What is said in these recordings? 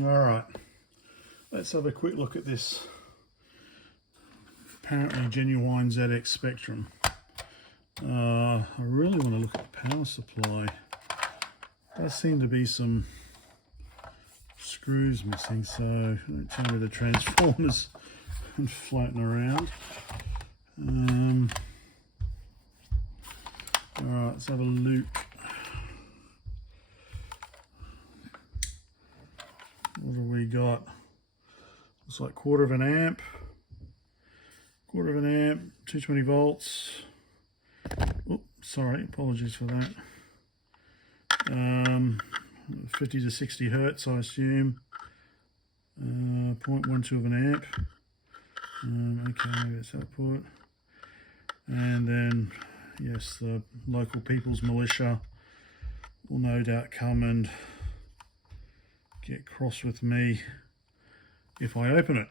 Alright, let's have a quick look at this apparently genuine ZX Spectrum. I really want to look at the power supply. There seem to be some screws missing, so don't tell me the transformers and floating around. Alright, let's have a look. What have we got? Looks like quarter of an amp, 220 volts. Oh, sorry, apologies for that. 50 to 60 hertz, I assume. 0.12 of an amp. Okay, maybe it's output. And then, yes, the local people's militia will no doubt come and get cross with me if I open it.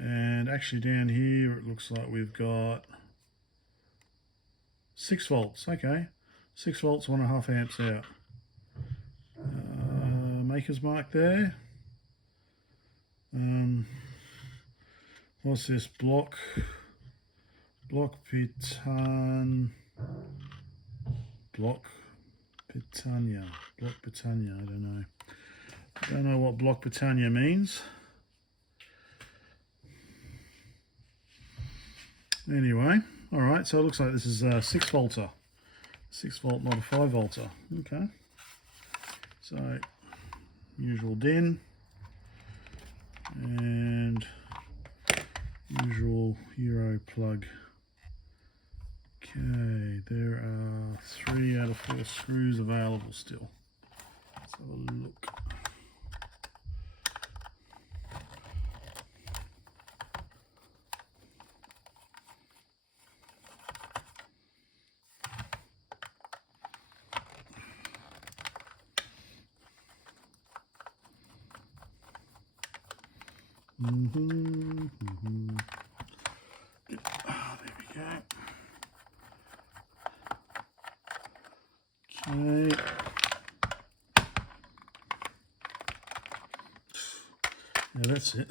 And actually down here it looks like we've got 6 volts. Okay, 6 volts, 1.5 amps out. Maker's mark there. What's this? Block Pitania, I don't know what Block Pitania means. Anyway, alright, so it looks like this is a 6 volter. 6 volt, not a 5 volter. Okay. So, usual DIN. And usual Euro plug. Okay, there are 3 out of 4 screws available still. Let's have a look. There we go. Okay. Yeah, that's it.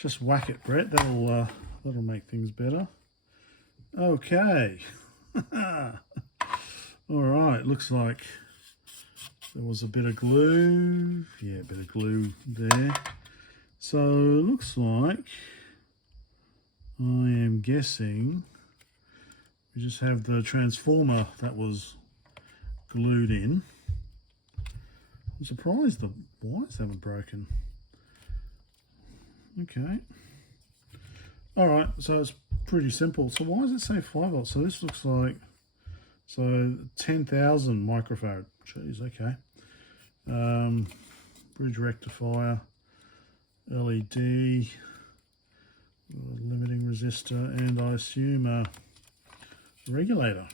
Just whack it, Brett. That'll make things better. Okay. All right. Looks like there was a bit of glue. Yeah, a bit of glue there. So it looks like I am guessing we just have the transformer that was glued in. I'm surprised the wires haven't broken. Okay. Alright, so it's pretty simple. So why does it say 5 volts? So this looks like 10,000 microfarad. Jeez, okay. Bridge rectifier, LED, limiting resistor, and I assume a regulator.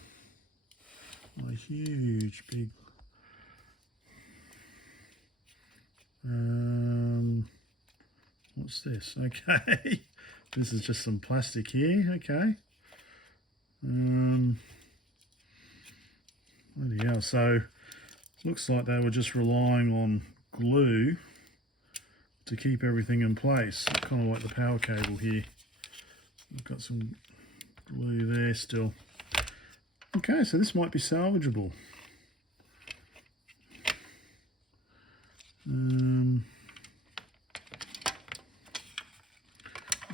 A huge big what's this? Okay. This is just some plastic here. Okay. Bloody hell. So looks like they were just relying on glue to keep everything in place. Kind of like the power cable here. I've got some glue there still. Okay, so this might be salvageable.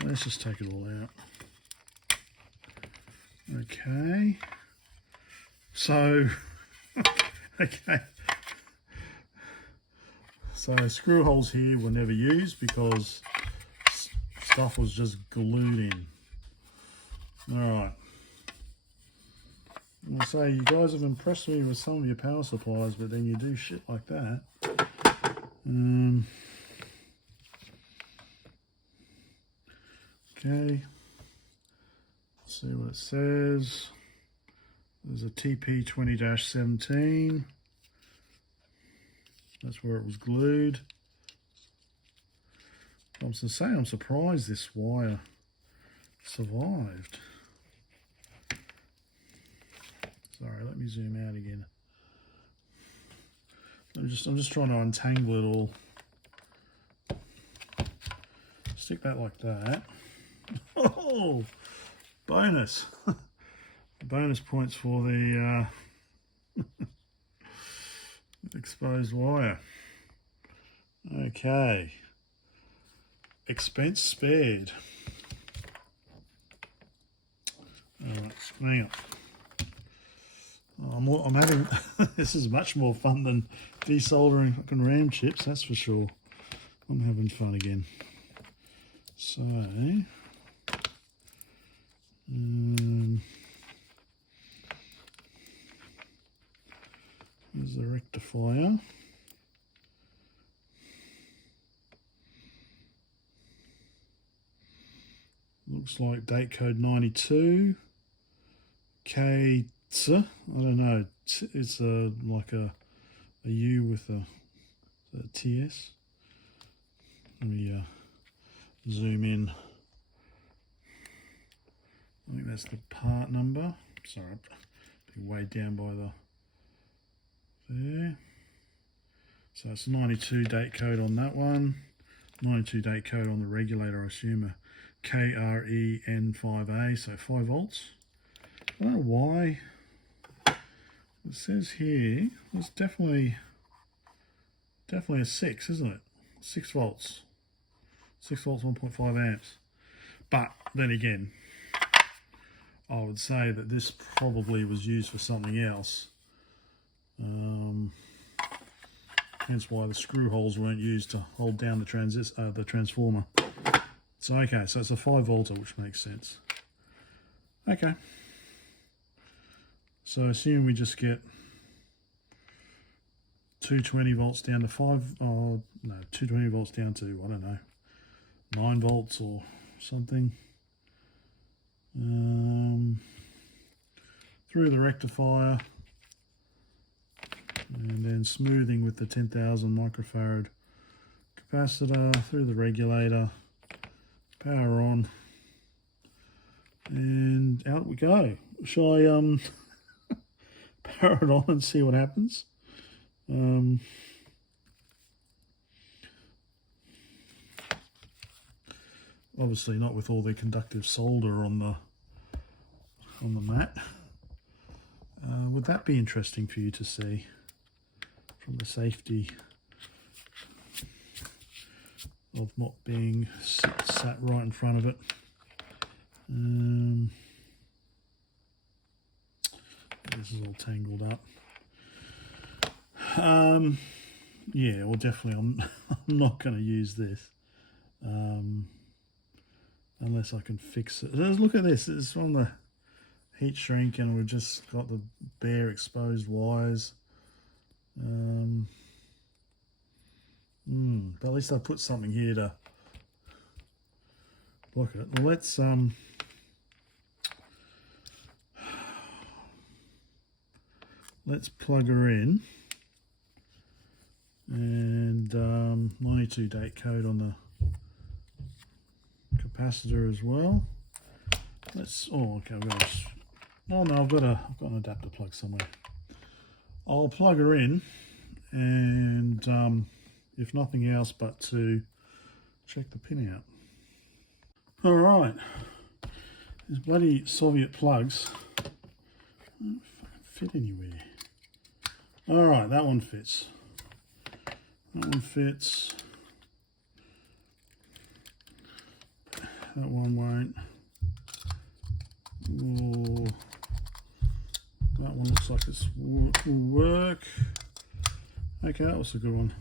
Let's just take it all out. Okay. So, okay. So screw holes here were never used because stuff was just glued in. Alright. I say, you guys have impressed me with some of your power supplies, but then you do shit like that. Okay. Let's see what it says. There's a TP20-17. That's where it was glued. I was going to say, I'm surprised this wire survived. Sorry, let me zoom out again. I'm just trying to untangle it all. Stick that like that. Oh, bonus! Bonus points for the exposed wire. Okay. Expense spared. Alright, hang on. I'm having this is much more fun than desoldering fucking RAM chips, that's for sure. I'm having fun again. So here's the rectifier. Looks like date code 92. TCE, I don't know. It's like a U with a TS. Let me zoom in. I think that's the part number. Sorry, being weighed down by the there. So it's 92 date code on that one. 92 date code on the regulator, I assume a KREN5A, so 5 volts. I don't know why. It says here, it's definitely a 6, isn't it? 6 volts. 6 volts, 1.5 amps. But then again, I would say that this probably was used for something else. Hence why the screw holes weren't used to hold down the transformer. So okay, so it's a 5 volter, which makes sense. Okay. So assume we just get 220 volts down to 220 volts down to, I don't know, 9 volts or something. Through the rectifier, and then smoothing with the 10,000 microfarad capacitor through the regulator, power on, and out we go. Shall I power it on and see what happens? Obviously not with all the conductive solder on the mat. Would that be interesting for you to see from the safety of not being sat right in front of it? This is all tangled up. Yeah, well, definitely I'm not going to use this unless I can fix it. Look at this. It's on the heat shrink, and we've just got the bare exposed wires. But at least I put something here to block it. Well, let's plug her in, and 92 date code on the capacitor as well. Okay, I've got an adapter plug somewhere. I'll plug her in, and if nothing else but to check the pin out. All right, these bloody Soviet plugs don't fucking fit anywhere. All right, that one fits. That one fits. That one won't. Ooh, that one looks like it will work. Okay, that was a good one.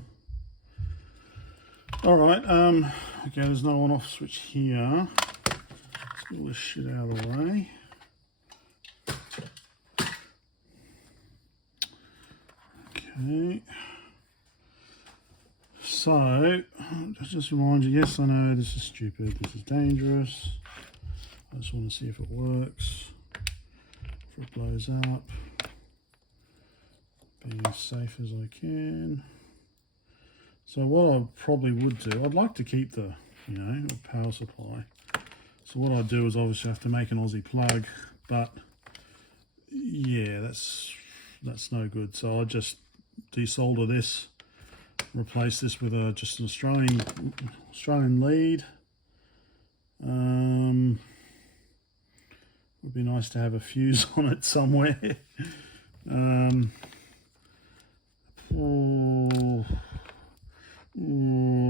All right. Okay, there's no on-off switch here. Let's get all this shit out of the way. Okay. So, just remind you, yes, I know this is stupid, this is dangerous. I just want to see if it works, if it blows up, being as safe as I can. So what I probably would do, I'd like to keep the, power supply. So what I do is obviously have to make an Aussie plug, but yeah, that's no good. So I just desolder this, replace this with just an Australian lead. Would be nice to have a fuse on it somewhere.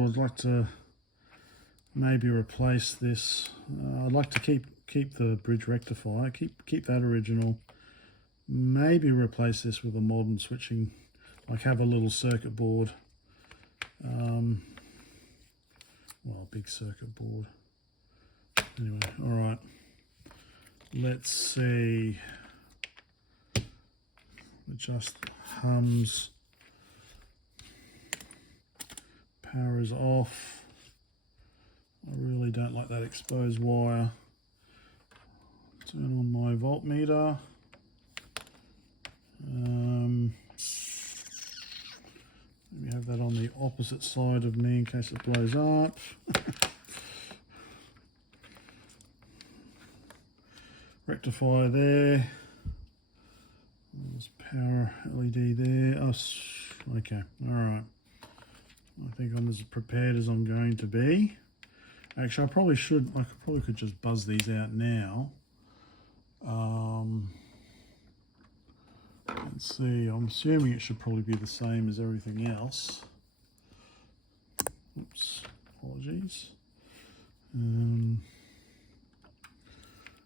I'd like to maybe replace this. I'd like to keep the bridge rectifier, keep that original. Maybe replace this with a modern switching, like have a little circuit board. Well, a big circuit board. Anyway, all right. Let's see. Adjust hums. Power is off. I really don't like that exposed wire. Turn on my voltmeter. Let me have that on the opposite side of me in case it blows up. Rectifier there. There's power LED there. Oh, okay, all right. I think I'm as prepared as I'm going to be. Actually, I probably could just buzz these out now. Let's see, I'm assuming it should probably be the same as everything else. Oops, apologies.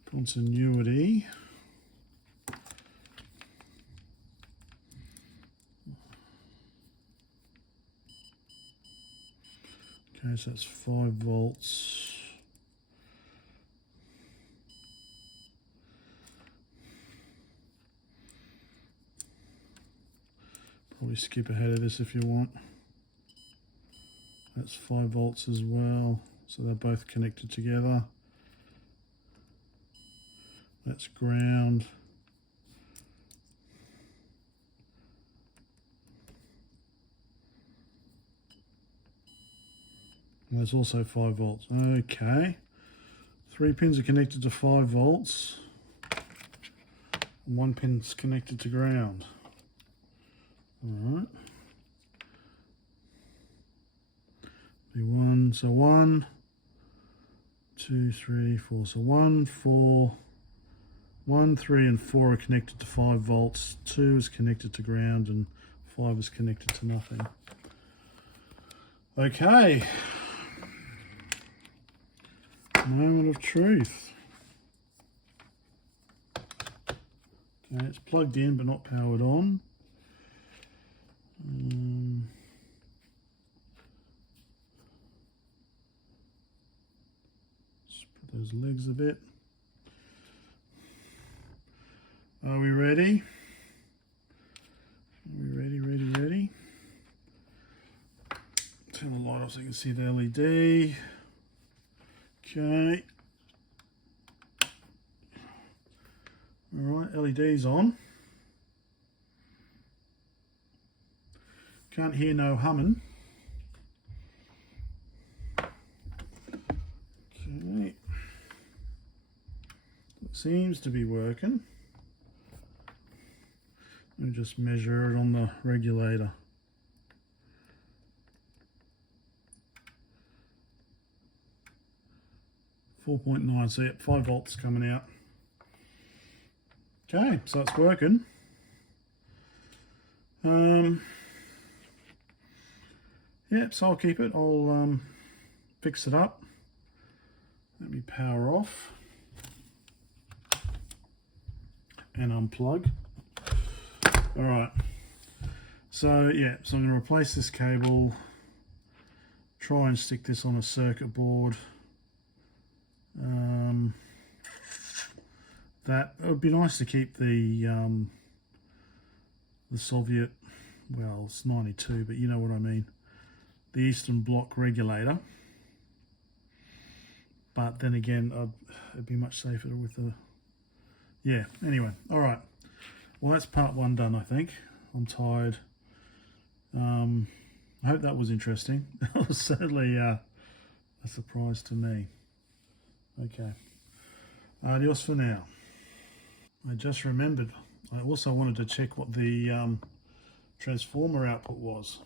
Continuity. Okay, so that's 5 volts. Probably skip ahead of this if you want. That's 5 volts as well. So they're both connected together. That's ground. And there's also 5 volts. Okay. 3 pins are connected to 5 volts. And 1 pin's connected to ground. Alright. One, so 1, 2, 3, 4. So 1, 4, 1, 3 and 4 are connected to 5 volts, 2 is connected to ground, and 5 is connected to nothing. Okay. Moment of truth. Okay, it's plugged in but not powered on. Just put those legs a bit. Are we ready? Are we ready? Turn the light off so you can see the LED. Okay. Alright, LED's on. Can't hear no humming. Okay. It seems to be working. Let me just measure it on the regulator. 4.9, so yep, 5 volts coming out. Okay, so it's working. Yep, so I'll keep it. I'll fix it up. Let me power off and unplug. All right. So yeah, so I'm going to replace this cable. Try and stick this on a circuit board. That it would be nice to keep the Soviet, well, it's 92, but you know what I mean, the Eastern Bloc regulator. But then again, it'd be much safer with the, yeah. Anyway, all right. Well, that's part 1 done. I think I'm tired. I hope that was interesting. It was certainly a surprise to me. Okay. Adios for now. I just remembered, I also wanted to check what the transformer output was,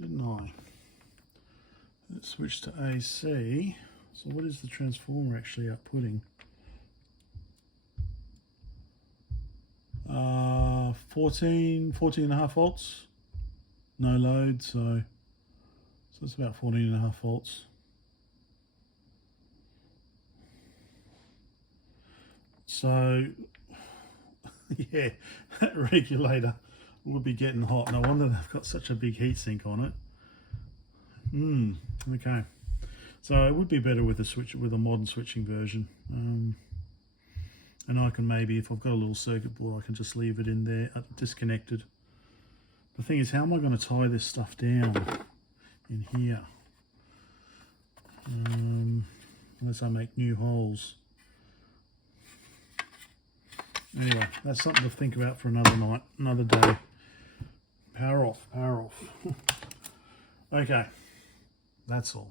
didn't I? Let's switch to AC. So what is the transformer actually outputting? 14 and a half volts. No load, so it's about 14 and a half volts. So yeah, that regulator will be getting hot. No wonder they've got such a big heatsink on it. Okay. So it would be better with a modern switching version. And I can maybe, if I've got a little circuit board, I can just leave it in there disconnected. The thing is, how am I going to tie this stuff down in here? Unless I make new holes. Anyway, that's something to think about for another night, another day. Power off, power off. Okay, that's all.